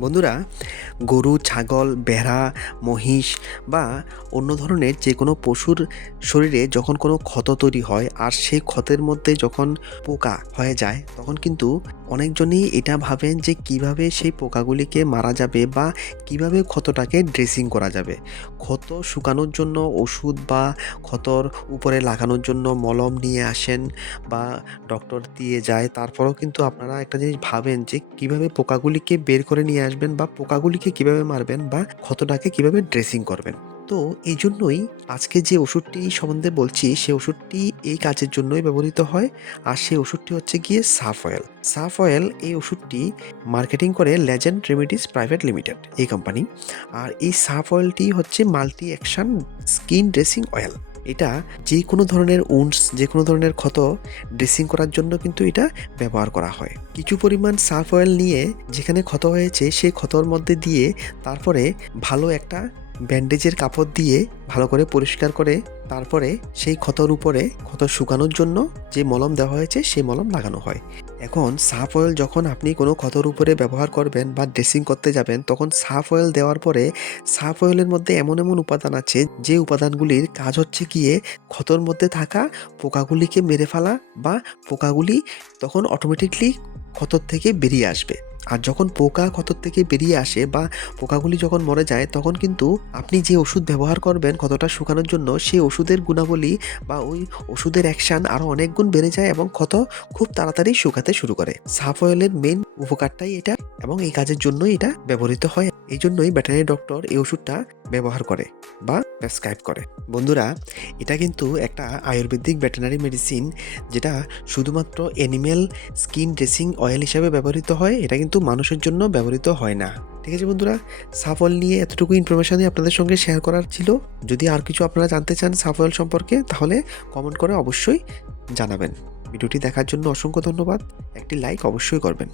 বন্ধুরা, গরু, ছাগল, ভেড়া, মহিষ বা অন্য ধরনের যে কোনো পশুর শরীরে যখন কোনো ক্ষত তৈরি হয় আর সেই ক্ষতের মধ্যে যখন পোকা হয়ে যায়, তখন কিন্তু অনেকজনই এটা ভাবেন যে কিভাবে সেই পোকাগুলিকে মারা যাবে বা কিভাবে ক্ষতটাকে ড্রেসিং করা যাবে। ক্ষত শুকানোর জন্য ওষুধ বা ক্ষতর উপরে লাগানোর জন্য মলম নিয়ে আসেন বা ডক্টর দিয়ে যায়। তারপরেও কিন্তু আপনারা একটা জিনিস ভাবেন যে কিভাবে পোকাগুলিকে বের করে নিয়ে আসবেন বা পোকাগুলিকে কিভাবে মারবেন বা ক্ষতটাকে কিভাবে ড্রেসিং করবেন। তো এইজন্যই আজকে যে ওষুধটি সম্বন্ধে বলছি, সে ওষুধটি এই কাজের জন্যই ব্যবহৃত হয়। আর সেই ওষুধটি হচ্ছে গিয়ে সাফ অয়েল। সাফ অয়েল এই ওষুধটি মার্কেটিং করে লেজেন্ড রেমিডিস প্রাইভেট লিমিটেড এই কোম্পানি। আর এই সাফ অয়েলটি হচ্ছে multi action skin dressing oil. এটা যে কোনো ধরনের উন্ডস, যে কোনো ধরনের ক্ষত ড্রেসিং করার জন্য কিন্তু এটা ব্যবহার করা হয়। কিছু পরিমাণ সার্ফ অয়েল নিয়ে যেখানে ক্ষত হয়েছে সেই ক্ষতর মধ্যে দিয়ে তারপরে ভালো একটা ব্যান্ডেজের কাপড় দিয়ে ভালো করে পরিষ্কার করে তারপরে সেই ক্ষতর উপরে ক্ষত শুকানোর জন্য যে মলম দেওয়া হয়েছে সেই মলম লাগানো হয়। এখন সার্ফ অয়েল যখন আপনি কোনো ক্ষতর উপরে ব্যবহার করবেন বা ড্রেসিং করতে যাবেন, তখন সার্ফ অয়েল দেওয়ার পরে সার্ফ অয়েলের মধ্যে এমন এমন উপাদান আছে যে উপাদানগুলির কাজ হচ্ছে গিয়ে ক্ষতর মধ্যে থাকা পোকাগুলিকে মেরে ফেলা বা পোকাগুলি তখন অটোমেটিকলি ক্ষতর থেকে বেরিয়ে আসবে। আর যখন পোকা ক্ষতর থেকে বেরিয়ে আসে বা পোকাগুলি যখন মরে যায়, তখন কিন্তু আপনি যে ওষুধ ব্যবহার করবেন ক্ষতটা শুকানোর জন্য, সেই ওষুধের গুণাবলী বা ওই ওষুধের অ্যাকশন আরও অনেক গুণ বেড়ে যায় এবং ক্ষত খুব তাড়াতাড়ি শুকাতে শুরু করে। সাফ অয়েলের মেন উপকারটাই এটা এবং এই কাজের জন্যই এটা ব্যবহৃত হয়। এই জন্যই ভেটেরিনারি ডক্টর এই ওষুধটা ব্যবহার করে বা প্রেসক্রাইব করে। বন্ধুরা, এটা কিন্তু একটা আয়ুর্বেদিক ভেটেরিনারি মেডিসিন, যেটা শুধুমাত্র অ্যানিম্যাল স্কিন ড্রেসিং অয়েল হিসাবে ব্যবহৃত হয়। এটা কিন্তু মানুষের জন্য ব্যবহৃত হয় না। ঠিক আছে বন্ধুরা, সাফ অয়েল নিয়ে এতটুকু ইনফরমেশনই আপনাদের সঙ্গে শেয়ার করার ছিল। যদি আর কিছু আপনারা জানতে চান সাফ অয়েল সম্পর্কে, তাহলে কমেন্ট করে অবশ্যই জানাবেন। ভিডিওটি দেখার জন্য অসংখ্য ধন্যবাদ। একটি লাইক অবশ্যই করবেন।